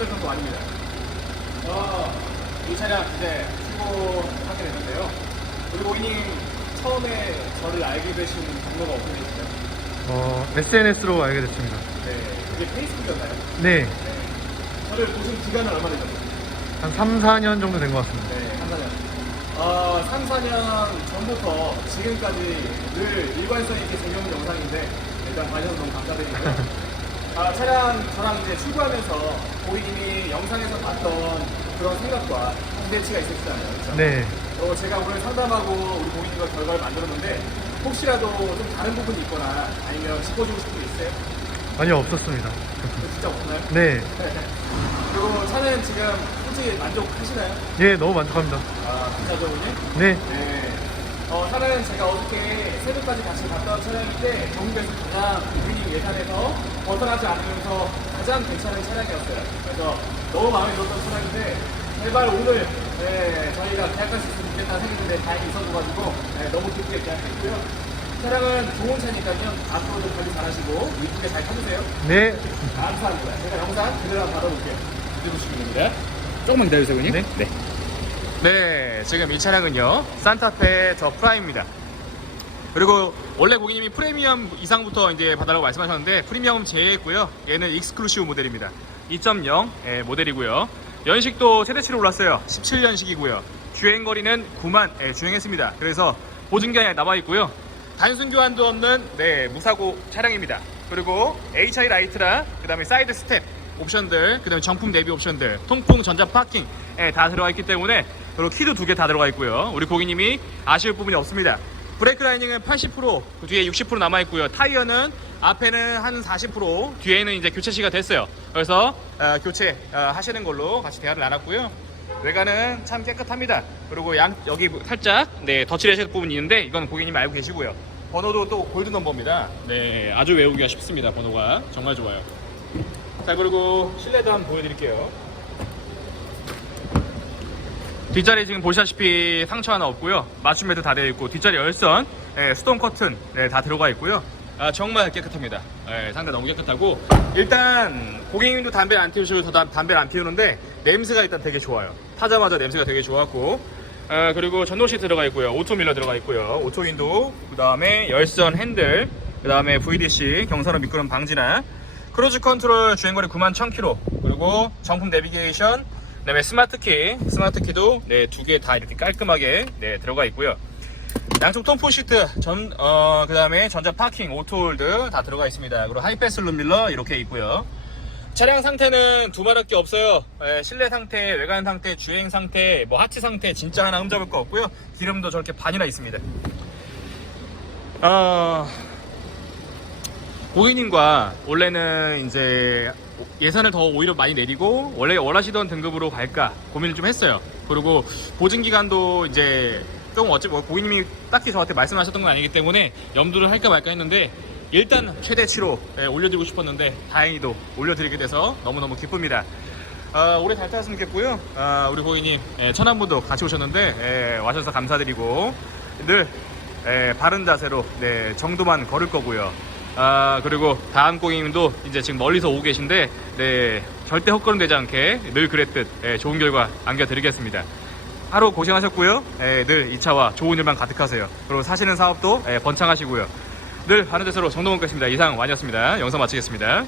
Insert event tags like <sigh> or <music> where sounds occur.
살 정도 아닙니다. 어, 이 차량 이제 출고하게 됐는데요. 우리 고객님 처음에 저를 알게 되신 경로가 어떻게 되시죠? 어, SNS로 알게 됐습니다. 네, 그게 페이스북이었나요? 네, 네. 저를 보신 기간은 얼마나 되셨나요? 한 3, 4년 정도 된 것 같습니다. 네, 3, 4년. 어, 3, 4년 전부터 지금까지 늘 일관성 있게 재미없는 영상인데 일단 봐주셔서 너무 감사드리고요. <laughs> 아, 차량 저랑 이제 출고하면서 고객님이 영상에서 봤던 그런 생각과 기대치가 있으시잖아요. 그렇죠? 네, 어, 제가 오늘 상담하고 우리 고객님과 결과를 만들었는데 혹시라도 좀 다른 부분이 있거나 아니면 짚어주고 싶은 게 있어요? 아니요, 없었습니다. 그거 진짜 없나요? 네, <laughs> 그리고 차는 지금 솔직히 만족하시나요? 예, 너무 만족합니다. 아, 고객님? 네, 네. 어, 차는 제가 어저께 새벽까지 같이 온 차량인데 전국에서 가장 고객님 예산에서 벗어나지 않으면서 가장 괜찮은 차량이었어요. 그래서 너무 마음에 들었던 차량인데 제발 오늘 네, 저희가 계약할 수 있으면 좋겠다는 생각인데 다행히 있어줘가지고 네, 너무 기쁘게 계약했고요. 차량은 좋은 차니까요. 앞으로도 관리 잘하시고 이쁘게 잘 타주세요. 네, 감사합니다. 제가 영상 그대로 한번 받아볼게요. 기다려주시면 됩니다. 조금만 기다려주세요, 고객님. 네. 네. 네, 지금 이 차량은요, 산타페 더 프라임입니다. 그리고 원래 고객님이 프리미엄 이상부터 이제 받아라고 말씀하셨는데 프리미엄 제외했고요. 얘는 익스클루시브 모델입니다. 2.0 예, 모델이고요. 연식도 최대치로 올랐어요. 17년식이고요. 주행 거리는 9만 예, 주행했습니다. 그래서 보증기한이 남아 있고요. 단순 교환도 없는 네, 무사고 차량입니다. 그리고 HI 라이트랑 그다음에 사이드 스텝 옵션들, 그다음에 정품 내비 옵션들, 통풍 전자 파킹 예, 다 들어가 있기 때문에 그리고 키도 두 개 다 들어가 있고요. 우리 고객님이 아쉬울 부분이 없습니다. 브레이크 라이닝은 80%, 그 뒤에 60% 남아 있고요. 타이어는 앞에는 한 40%, 뒤에는 이제 교체 시가 됐어요. 그래서 어, 교체 어, 하시는 걸로 같이 대화를 나눴고요. 외관은 참 깨끗합니다. 그리고 양 여기 살짝 네 덧칠하실 부분이 있는데 이건 고객님 알고 계시고요. 번호도 또 골드 넘버입니다. 네, 아주 외우기가 쉽습니다. 번호가 정말 좋아요. 자 그리고 실내도 한번 보여드릴게요. 뒷자리 지금 보시다시피 상처 하나 없고요. 맞춤 매트 다 되어 있고 뒷자리 열선, 예, 수동 커튼 네, 다 들어가 있고요. 아, 정말 깨끗합니다. 예, 상대 너무 깨끗하고 일단 고객님도 담배 안 피우시고 저 담- 담배를 안 피우는데 냄새가 일단 되게 좋아요. 타자마자 냄새가 되게 좋았고 아, 그리고 전동시 들어가 있고요. 오토 밀러 들어가 있고요. 오토 윈도우, 그 다음에 열선 핸들, 그 다음에 VDC 경사로 미끄럼 방지나 크루즈 컨트롤 주행거리 9만 1000km 그리고 정품 내비게이션 그다음에 스마트키. 스마트키도 네 두 개 다 이렇게 깔끔하게 네 들어가 있고요. 양쪽 통풍 시트 전 어 그다음에 전자 파킹 오토홀드 다 들어가 있습니다. 그리고 하이패스 룸밀러 이렇게 있고요. 차량 상태는 두말할 게 없어요. 예, 실내 상태 외관 상태 주행 상태 뭐 하체 상태 진짜 하나 흠잡을 거 없고요. 기름도 저렇게 반이나 있습니다. 어... 고객님과 원래는 이제 예산을 더 오히려 많이 내리고 원래 원하시던 등급으로 갈까 고민을 좀 했어요. 그리고 보증 기간도 이제 좀 어찌 뭐 고객님이 딱히 저한테 말씀하셨던 건 아니기 때문에 염두를 할까 말까 했는데 일단 최대치로 예, 올려드리고 싶었는데 다행히도 올려드리게 돼서 너무너무 기쁩니다. 어, 올해 잘 타셨으면 좋겠고요. 어, 우리 고객님 예, 천안분도 같이 오셨는데 예, 와셔서 감사드리고 늘 예, 바른 자세로 네, 정도만 걸을 거고요. 아 그리고 다음 고객님도 이제 지금 멀리서 오고 계신데 네 절대 헛걸음 되지 않게 늘 그랬듯 예, 좋은 결과 안겨드리겠습니다. 하루 고생하셨고요. 예, 늘 2차와 좋은 일만 가득하세요. 그리고 사시는 사업도 예, 번창하시고요. 늘 바른 자세로 정도만 겠습니다 이상 완이었습니다. 영상 마치겠습니다.